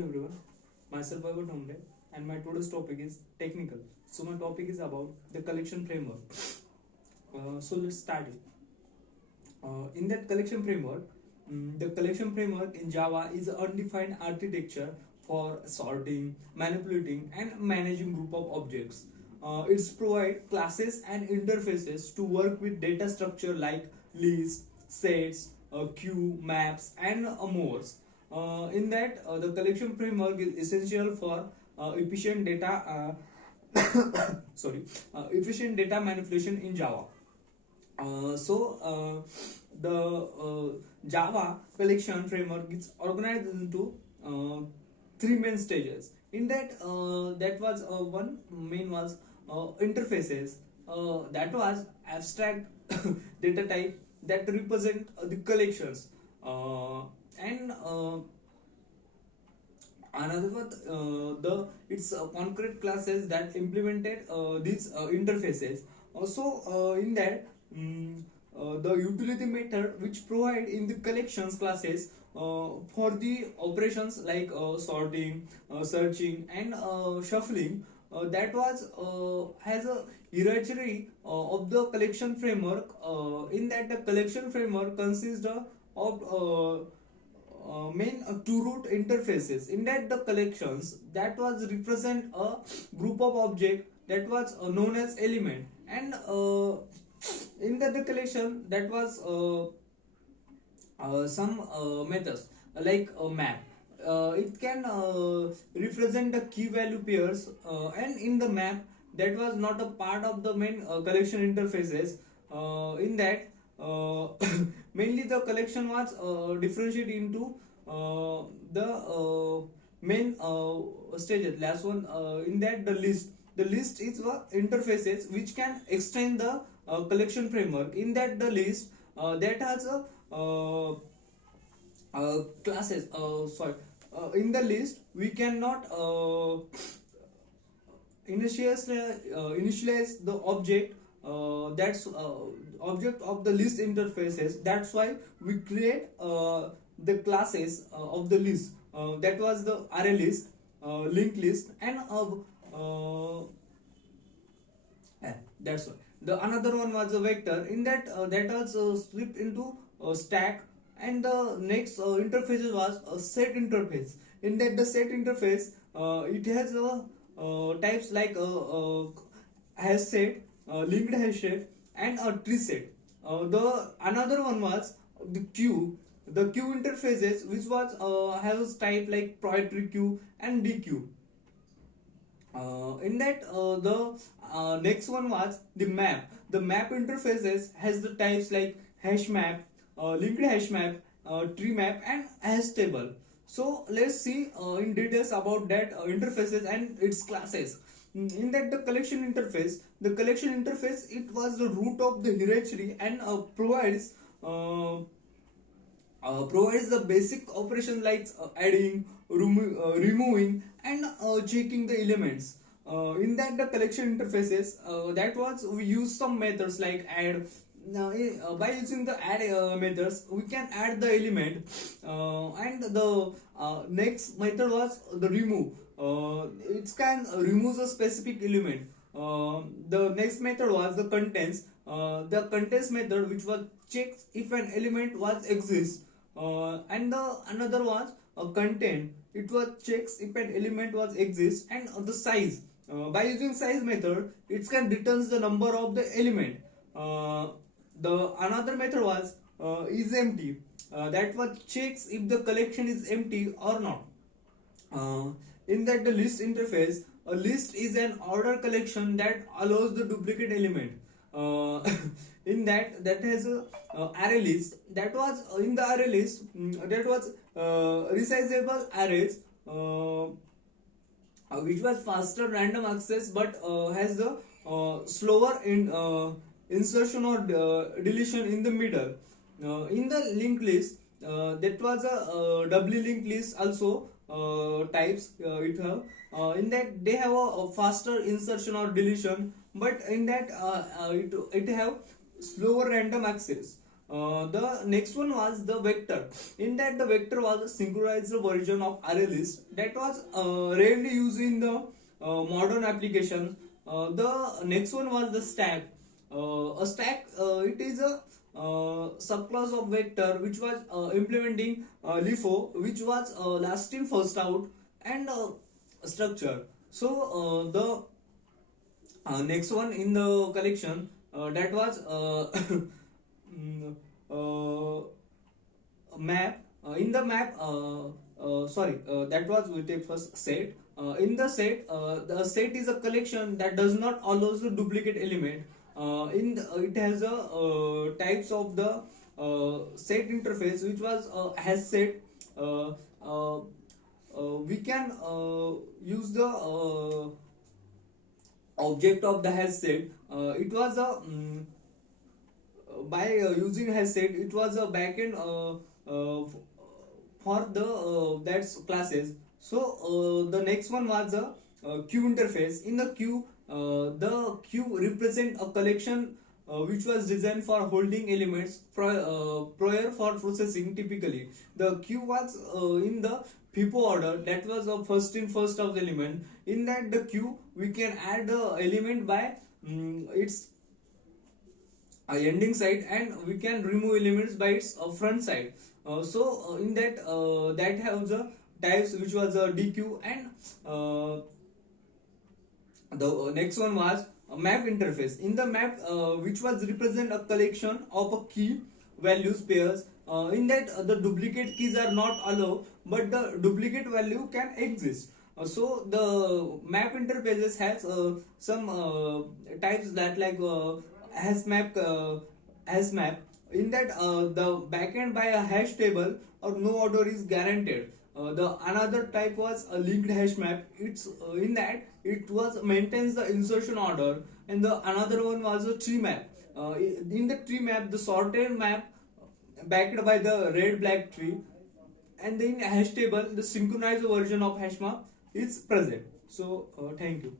everyone, myself Vaibhav Thombre and my today's topic is technical. So my topic is about the collection framework. So let's start it. In that collection framework, the collection framework in Java is an undefined architecture for sorting, manipulating and managing group of objects. It's provide classes and interfaces to work with data structure like lists, sets, queue, maps and more. In that, the collection framework is essential for efficient data efficient data manipulation in Java. The Java collection framework is organized into three main stages. In that, one main was interfaces. That was abstract data type that represent the collections, and another one it's concrete classes that implemented these interfaces. Also, in that, the utility method which provide in the collections classes for the operations like sorting, searching and shuffling. That was has a hierarchy of the collection framework. In that, the collection framework consists of main two root interfaces. In that, the collections that was represent a group of object that was known as element, and in that, the collection that was some methods like a map. It can represent the key value pairs, and in the map that was not a part of the main collection interfaces. In that, mainly the collection was differentiated into the main stages. Last one, in that, the list is the interfaces which can extend the collection framework. In that, the list that has a classes in the list we cannot initialize the object, that's object of the list interfaces. That's why we create the classes of the list. That was the array list, linked list and that's why the another one was a vector. In that, that was split into stack, and the next interface was a set interface. In that, the set interface it has types like hash set, linked hash set and a tree set. The another one was the queue interfaces, which was has type like priority queue and DQ. In that, the next one was the map. The map interfaces has the types like hash map, linked hash map, tree map and hash table. So let's see in details about that interfaces and its classes. In that, the collection interface it was the root of the hierarchy and provides the basic operations like adding, removing and checking the elements. In that, the collection interfaces that was we use some methods like add. By using the add methods, we can add the element, and the next method was the remove. It can remove a specific element. The next method was the contents. The contents method, which was checks if an element was exists, and the another was content. It was checks if an element was exists, and the size. By using size method, it can returns the number of the element. The another method was is empty. That was checks if the collection is empty or not. In that, the list interface, a list is an order collection that allows the duplicate element. In that has a array list. That was in the array list, that was resizable arrays, which was faster random access but has the slower insertion or deletion in the middle. In the linked list, that was a doubly linked list also types it have. In that, they have a faster insertion or deletion, but in that it have slower random access. The next one was the vector. In that, the vector was a synchronized version of array list that was rarely used in the modern application. The next one was the stack. A stack, it is a subclass of vector which was implementing LIFO, which was last in first out and structure. So the next one in the collection, that was mm, map. In the map, that was we take first set. In the set is a collection that does not allow the duplicate element. It has a types of the set interface, which was has set. Uh, uh, we can use the object of the hash set. It was a by using hash set, it was a backend for the that's classes. So the next one was a queue interface. In the queue represent a collection which was designed for holding elements prior for processing. Typically, the queue was in the FIFO order, that was a first in first of the element. In that, the queue we can add the element by its ending side, and we can remove elements by its front side. So in that, that has the types which was a DQ, and the next one was a map interface. In the map, which was represent a collection of a key values pairs. In that, the duplicate keys are not allowed, but the duplicate value can exist. So the map interfaces has some types that like hash map. In that, the backend by a hash table or no order is guaranteed. The another type was a linked hash map. It's in that it was maintains the insertion order, and the another one was a tree map. In the tree map, the sorted map backed by the red black tree, and then hash table, the synchronized version of hash map is present. So thank you.